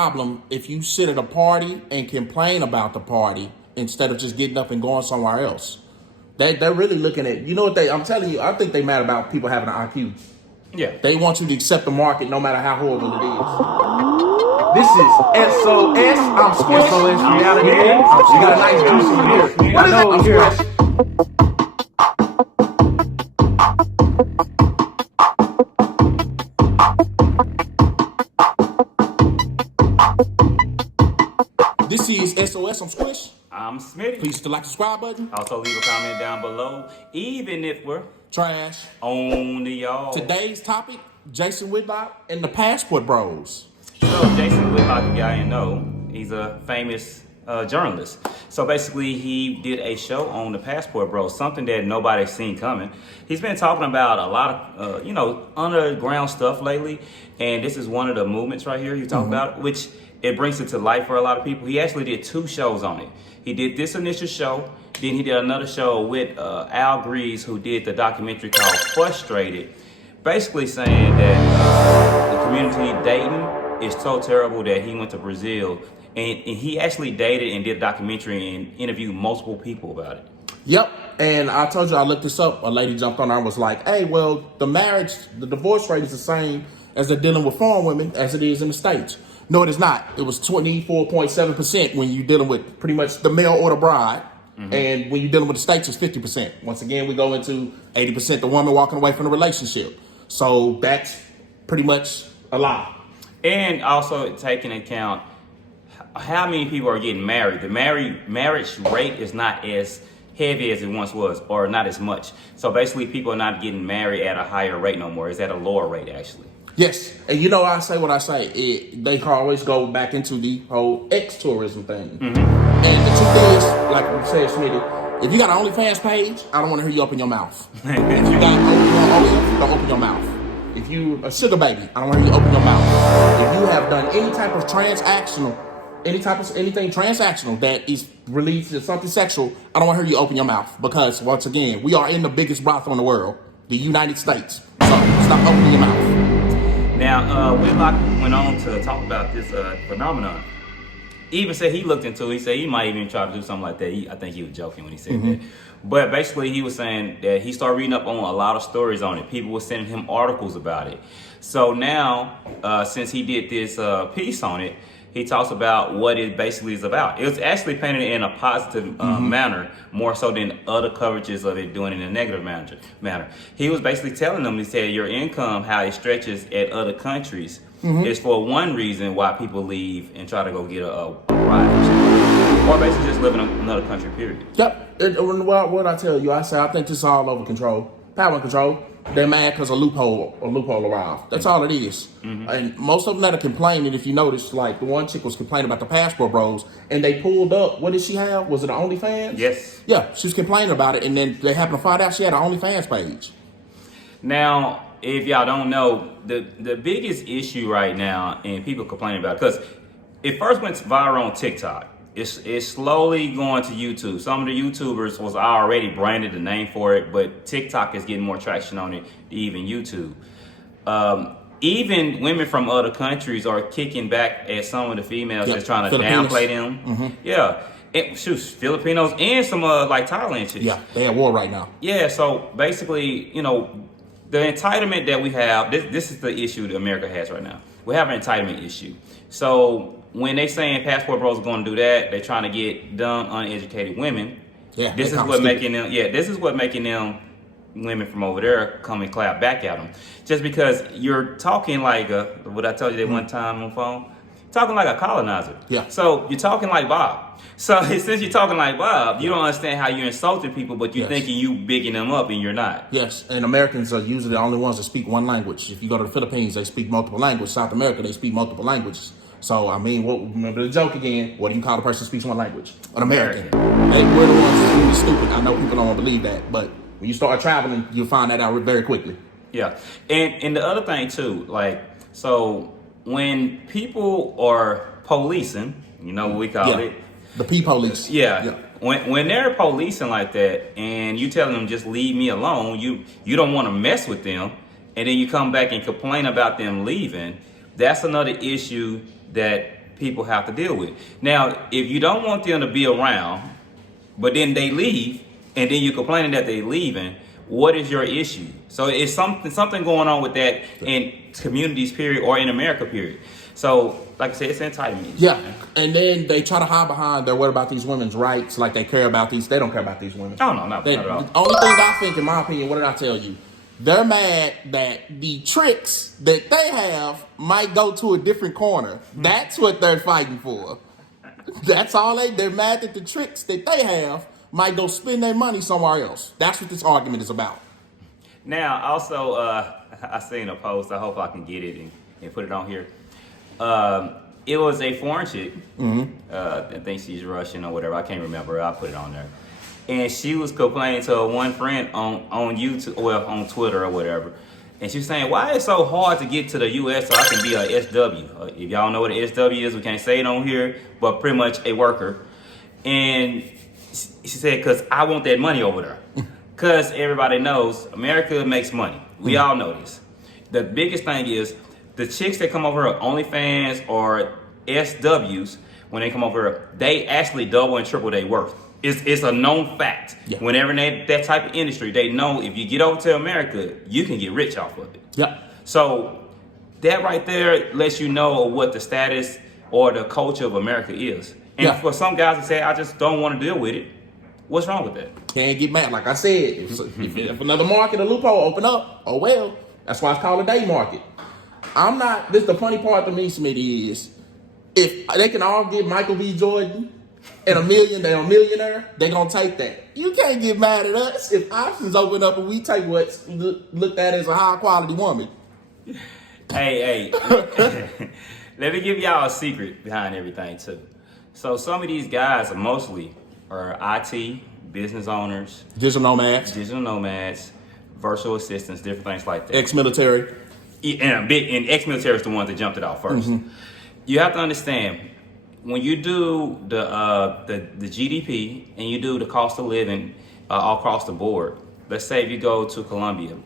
problem if you sit at a party and complain about the party instead of just getting up and going somewhere else. They're really looking at, you know what I'm telling you, I think they mad about people having an IQ. Yeah. They want you to accept the market no matter how horrible it is. This is SOS. I'm Squish. SOS reality. You got a nice juicy beer. I know, I'm here. Squish. This is SOS. I'm Squish. I'm Smitty. Please hit the like, subscribe button. Also leave a comment down below, even if we're Trash. on the y'all. Today's topic, Jason Whitlock and the Passport Bros. So Jason Whitlock, if y'all didn't know, he's a famous journalist. So basically, he did a show on the Passport Bros, something that nobody's seen coming. He's been talking about a lot of, underground stuff lately, and this is one of the movements right here he's talking about, which it brings it to life for a lot of people. He actually did 2 shows on it. He did this initial show, then he did another show with Al Grease, who did the documentary called Frustrated, basically saying that the community dating is so terrible that he went to Brazil and he actually dated and did a documentary and interviewed multiple people about it. Yep, and I told you I looked this up. A lady jumped on there and was like, hey, well, the divorce rate is the same as they're dealing with foreign women as it is in the States. No, it is not. It was 24.7% when you're dealing with pretty much the male or the bride. And when you're dealing with the States, it's 50%. Once again, we go into 80% the woman walking away from the relationship. So that's pretty much a lie. And also take into account how many people are getting married. The marriage rate is not as heavy as it once was, or not as much. So basically, people are not getting married at a higher rate no more. It's at a lower rate, actually. Yes, and you know I say what I say. They can always go back into the whole ex-tourism thing. And the truth is, like you said, Smitty, if you got an OnlyFans page, I don't want to hear you open your mouth. If you got OnlyFans, don't open your mouth. If you a sugar baby, I don't want to hear you open your mouth. If you have done any type of anything transactional that is related to something sexual, I don't want to hear you open your mouth, because once again, we are in the biggest brothel in the world, the United States. So stop opening your mouth. Now, Whitlock went on to talk about this phenomenon. He even said he looked into it. He said he might even try to do something like that. I think he was joking when he said that. But basically, he was saying that he started reading up on a lot of stories on it. People were sending him articles about it. So now, since he did this piece on it, he talks about what it basically is about. It was actually painted in a positive manner, more so than other coverages of it doing it in a negative manner. He was basically telling them, he said, your income, how it stretches at other countries, is for one reason why people leave and try to go get a ride. Or basically just live in another country, period. Yep. What I tell you, I say I think this is all over control. Power and control. They're mad because a loophole arrived. That's all it is. And most of them that are complaining, if you notice, like the one chick was complaining about the Passport Bros, and they pulled up, what did she have? Was it an OnlyFans? Yes. Yeah, she was complaining about it, and then they happened to find out she had an OnlyFans page. Now, if y'all don't know, the biggest issue right now, and people complaining about it, because it first went viral on TikTok. It's slowly going to YouTube. Some of the YouTubers was already branded the name for it, but TikTok is getting more traction on it than even YouTube. Even women from other countries are kicking back at some of the females that's trying to downplay them. Yeah. Filipinos and some like Thailand chicks. Yeah, they at war right now. Yeah, so basically, the entitlement that we have, this is the issue that America has right now. We have an entitlement issue. So when they saying Passport Bros are going to do that, they're trying to get dumb, uneducated women. Yeah, this is what making them. Yeah, this is what making them women from over there come and clap back at them. Just because you're talking like what I told you that one time on the phone, talking like a colonizer. Yeah. So you're talking like Bob. So since you're talking like Bob, you don't understand how you're insulting people, but you're thinking you bigging them up, and you're not. Yes, and Americans are usually the only ones that speak one language. If you go to the Philippines, they speak multiple languages. South America, they speak multiple languages. So, I mean, remember the joke again. What do you call a person who speaks one language? An American. Hey, we're the ones that's really stupid. I know people don't want to believe that, but when you start traveling, you'll find that out very quickly. Yeah, and the other thing too, like, so when people are policing, what we call it? The P-police. Yeah. When they're policing like that, and you telling them just leave me alone, you don't want to mess with them, and then you come back and complain about them leaving, that's another issue that people have to deal with. Now, if you don't want them to be around, but then they leave, and then you're complaining that they're leaving, what is your issue? So it's something going on with that in communities, period, or in America, period. So, like I said, it's entitlement. Yeah, and then they try to hide behind their what about these women's rights? Like they care about these. They don't care about these women. Oh, no, not at all. The only thing I think, in my opinion, what did I tell you? They're mad that the tricks that they have might go to a different corner. That's what they're fighting for. That's all they're mad that the tricks that they have might go spend their money somewhere else. That's what this argument is about. Now, also, I seen a post. I hope I can get it and put it on here. It was a foreign chick. I think she's Russian or whatever. I can't remember. I'll put it on there. And she was complaining to her one friend on YouTube, well, on Twitter or whatever. And she was saying, why is it so hard to get to the U.S. so I can be a SW? If y'all know what an SW is, we can't say it on here, but pretty much a worker. And she said, because I want that money over there. Because everybody knows America makes money. We all know this. The biggest thing is the chicks that come over here, OnlyFans or SWs, when they come over here, they actually double and triple their worth. It's a known fact. Yeah. Whenever in that type of industry, they know if you get over to America, you can get rich off of it. Yep. So that right there lets you know what the status or the culture of America is. And for some guys to say, I just don't want to deal with it, what's wrong with that? Can't get mad. Like I said, if another market or loophole open up, oh well. That's why it's called a day market. This the funny part to me, Smitty, is if they can all get Michael B. Jordan and $1 million, they're a millionaire, they're going to take that. You can't get mad at us if options open up and we take what's looked at as a high quality woman. Hey, let me give y'all a secret behind everything too. So some of these guys mostly are IT, business owners, digital nomads, virtual assistants, different things like that. Ex-military. And ex-military is the ones that jumped it off first. You have to understand, when you do the GDP and you do the cost of living all across the board, let's say if you go to Colombia,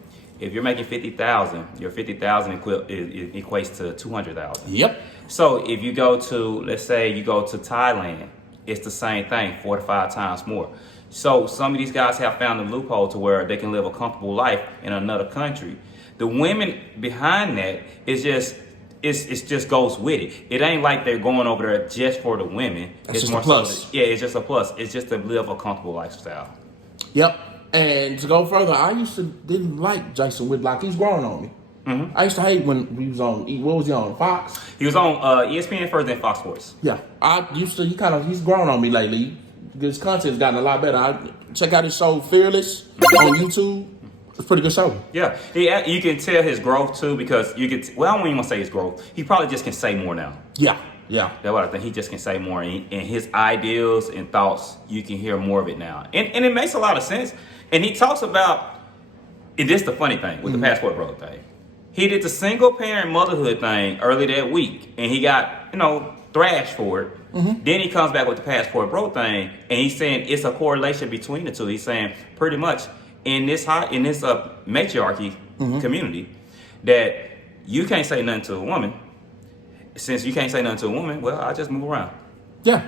if you're making $50,000, your $50,000 equates to $200,000. Yep. So if you go to, let's say you go to Thailand, it's the same thing, 4 to 5 times more. So some of these guys have found a loophole to where they can live a comfortable life in another country. The women behind that is just, it's just goes with it. It ain't like they're going over there just for the women. It's just more a plus. It's just a plus. It's just to live a comfortable lifestyle. Yep. And to go further, I didn't like Jason Whitlock. He's growing on me. I used to hate when he was on, what was he on, Fox? He was on ESPN first, then Fox Sports. Yeah. He's grown on me lately. His content's gotten a lot better. Check out his show, Fearless, on YouTube. It's a pretty good show. Yeah. You can tell his growth too, because you can, I don't even want to say his growth. He probably just can say more now. Yeah. That's what I think. He just can say more. And his ideals and thoughts, you can hear more of it now. And it makes a lot of sense. And he talks about, and this is the funny thing with the passport bro thing. He did the single parent motherhood thing early that week, and he got, thrashed for it. Then he comes back with the passport bro thing, and he's saying it's a correlation between the two. He's saying pretty much in this matriarchy community that you can't say nothing to a woman. Since you can't say nothing to a woman, well, I just move around. Yeah.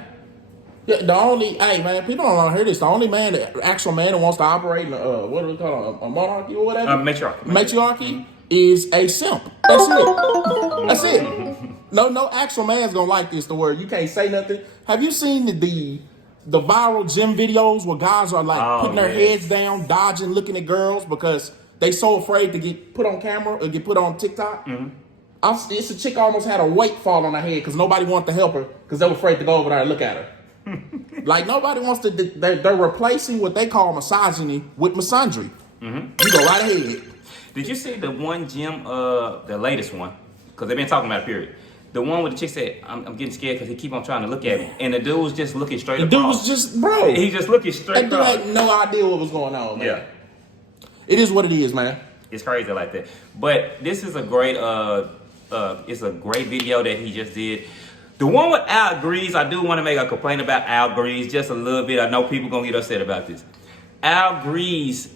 Yeah, hey man, people don't want to hear this. The only actual man that wants to operate in what do we call it, a monarchy or whatever? Matriarchy is a simp. That's it. No actual man's gonna like this. The word you can't say nothing. Have you seen the viral gym videos where guys are like putting their heads down, dodging, looking at girls because they so afraid to get put on camera or get put on TikTok? It's a chick almost had a weight fall on her head because nobody wanted to help her because they were afraid to go over there and look at her. Like nobody wants to. They're replacing what they call misogyny with misandry. You go right ahead. Did you see the one gym, the latest one? Because they've been talking about it, period. The one where the chick said, I'm getting scared because he keep on trying to look at me. And the dude was just looking straight up. The dude was just, bro. He just looking straight up. That dude had no idea what was going on, man. Yeah. It is what it is, man. It's crazy like that. But this is a great, it's a great video that he just did. The one with Al Grease, I do want to make a complaint about Al Grease just a little bit. I know people going to get upset about this. Al Grease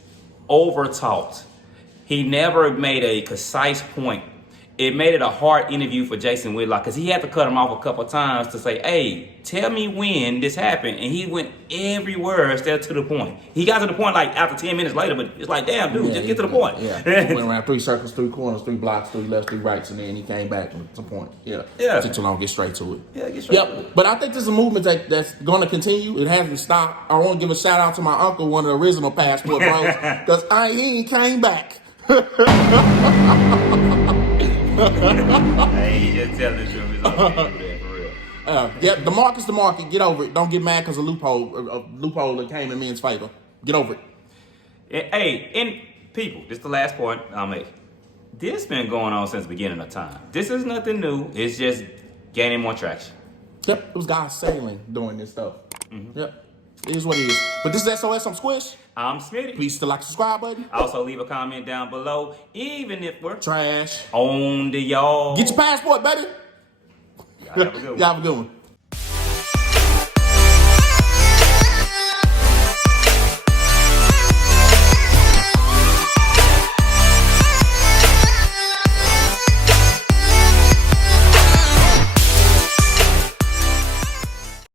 over-talked. He never made a concise point. it made it a hard interview for Jason Whitlock because he had to cut him off a couple times to say, hey, tell me when this happened. And he went everywhere instead to the point. He got to the point like after 10 minutes later, but it's like, damn, dude, just get to the point. Yeah, he went around 3 circles, 3 corners, 3 blocks, 3 lefts, 3 rights, and then he came back to the point. Yeah. It took too long to get straight to it. Yeah, get straight to it. But I think this is a movement that's going to continue. It hasn't stopped. I want to give a shout out to my uncle, one of the original Passport Bros, because he ain't came back. Hey, he just telling the truth. It's okay, man, for real. The market's the market. Get over it. Don't get mad because a loophole that came in men's favor. Get over it. Hey, and people, this is the last point I'll make. This been going on since the beginning of time. This is nothing new. It's just gaining more traction. Yep, it was guys sailing doing this stuff. Yep, it is what it is. But this is SOS. I'm Squish. I'm Smitty. Please hit the like, subscribe button. Also, leave a comment down below, even if we're Trash. on the y'all. Get your passport, baby. Y'all have a good one. Y'all have a good one.